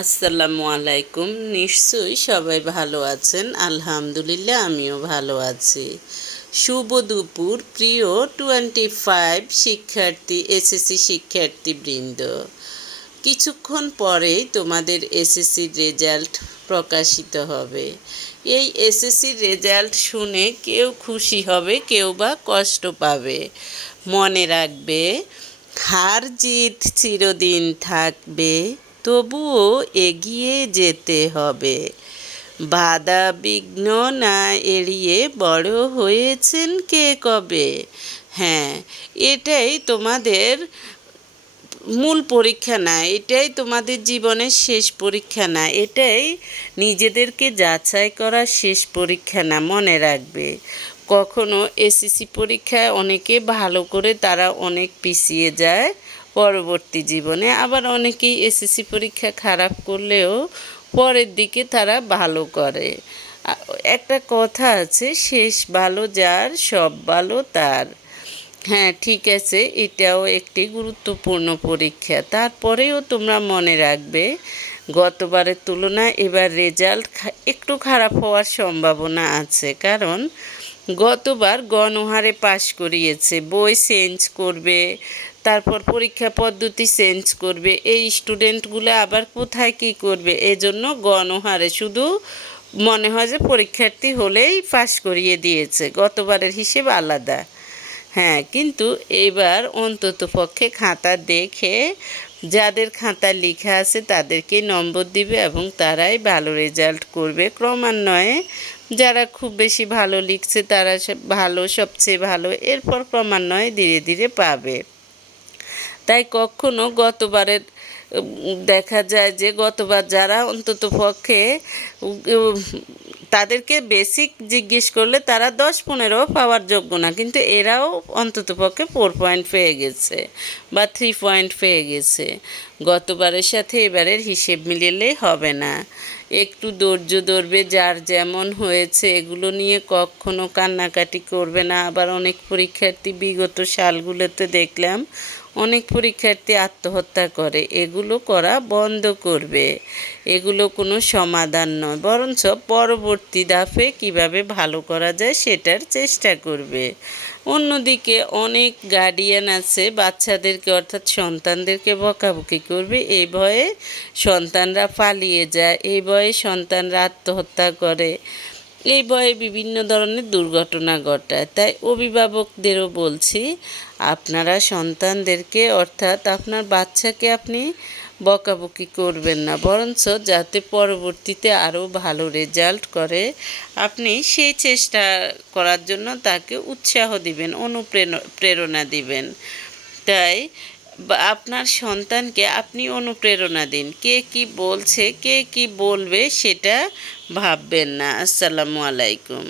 আসসালামু আলাইকুম। নিশ্চয়ই সবাই ভালো আছেন। আলহামদুলিল্লাহ, আমিও ভালো আছি। শুভ দুপুর, প্রিয় টোয়েন্টি ফাইভ শিক্ষার্থী, এসএসসি শিক্ষার্থীবৃন্দ। কিছুক্ষণ পরেই তোমাদের এসএসসির রেজাল্ট প্রকাশিত হবে। এই এসএসসির রেজাল্ট শুনে কেউ খুশি হবে, কেউ বা কষ্ট পাবে। মনে রাখবে, হার জিত চিরদিন থাকবে। তবুও এগিয়ে যেতে হবে। বাধা বিঘ্ন না এড়িয়ে বড় হয়েছেন কে কবে? হ্যাঁ এটাই তোমাদের মূল পরীক্ষা না, এটাই তোমাদের জীবনের শেষ পরীক্ষা না, এটাই নিজেদেরকে যাচাই করার শেষ পরীক্ষা না, মনে রাখবে। কখনো এসএসসি পরীক্ষায় অনেকে ভালো করে তারা অনেক পিছিয়ে যায় পরবর্তী জীবনে। আবার অনেকেই এসএসসি পরীক্ষা খারাপ করলেও পরের দিকে তারা ভালো করে। একটা কথা আছে, শেষ ভালো যার, সব ভালো তার। হ্যাঁ ঠিক আছে, এটাও একটি গুরুত্বপূর্ণ পরীক্ষা। তারপরেও তোমরা মনে রাখবে, গতবারের তুলনায় এবার রেজাল্ট একটু খারাপ হওয়ার সম্ভাবনা আছে। কারণ গতবার গণহারে পাশ করিয়েছে, বই চেঞ্জ করবে তারপর পরীক্ষা পদ্ধতি চেঞ্জ করবে। এই স্টুডেন্টগুলো আবার কোথায় কি করবে? এজন্য গণহারে শুধু মনে হয় যে পরীক্ষার্থী হলেই পাশ করিয়ে দিয়েছে। গতবারের হিসেব আলাদা। হ্যাঁ কিন্তু এবার অন্তত পক্ষে খাতা দেখে যাদের খাতা লেখা আছে তাদেরকে নম্বর দিবে এবং তারাই ভালো রেজাল্ট করবে। ক্রমান্বয়ে যারা খুব বেশি ভালো লিখছে তারা ভালো, সবচেয়ে ভালো, এরপর ক্রমান্বয়ে ধীরে ধীরে পাবে। তাই কখনো গতবারের দেখা যায় যে গতবার যারা অন্তত পক্ষে তাদেরকে বেসিক জিজ্ঞেস করলে তারা দশ পনেরো পাওয়ার যোগ্য না। কিন্তু এরাও অন্তত পক্ষে ফোর পয়েন্ট পেয়ে গেছে বা থ্রি পয়েন্ট পেয়ে গেছে। গতবারের সাথে এবারের হিসেব মিলিলেই হবে না। একটু ধৈর্য ধরবে, যার যেমন হয়েছে এগুলো নিয়ে কখনো কান্নাকাটি করবে না। আবার অনেক পরীক্ষার্থী বিগত সালগুলোতে দেখলাম অনেক পরীক্ষার্থী আত্মহত্যা করে। এগুলো করা বন্ধ করবে। এগুলো কোনো সমাধান নয়, বরঞ্চ পরবর্তী দাফে কীভাবে ভালো করা যায় সেটার চেষ্টা করবে। অন্যদিকে অনেক গার্ডিয়ান আছে, বাচ্চাদেরকে অর্থাৎ সন্তানদেরকে বকাবকি করবে। এই ভয়ে সন্তানরা পালিয়ে যায় এই ভয়ে সন্তানরা আত্মহত্যা করে। এই ভয়ে বিভিন্ন ধরনের দুর্ঘটনা ঘটায়। তাই অভিভাবকদেরও বলছি, আপনারা সন্তানদেরকে, অর্থাৎ আপনার বাচ্চাকে আপনি বকাবকি করবেন না, বরঞ্চ যাতে পরবর্তীতে আরও ভালো রেজাল্ট করে। আপনি সেই চেষ্টা করার জন্য তাকে উৎসাহ দিবেন, অনুপ্রেরণা দিবেন। তাই আপনার সন্তানকে আপনি অনুপ্রেরণা দিন। কে কি বলছে, কে কি বলবে সেটা ভাববেন না। আসসালামু আলাইকুম।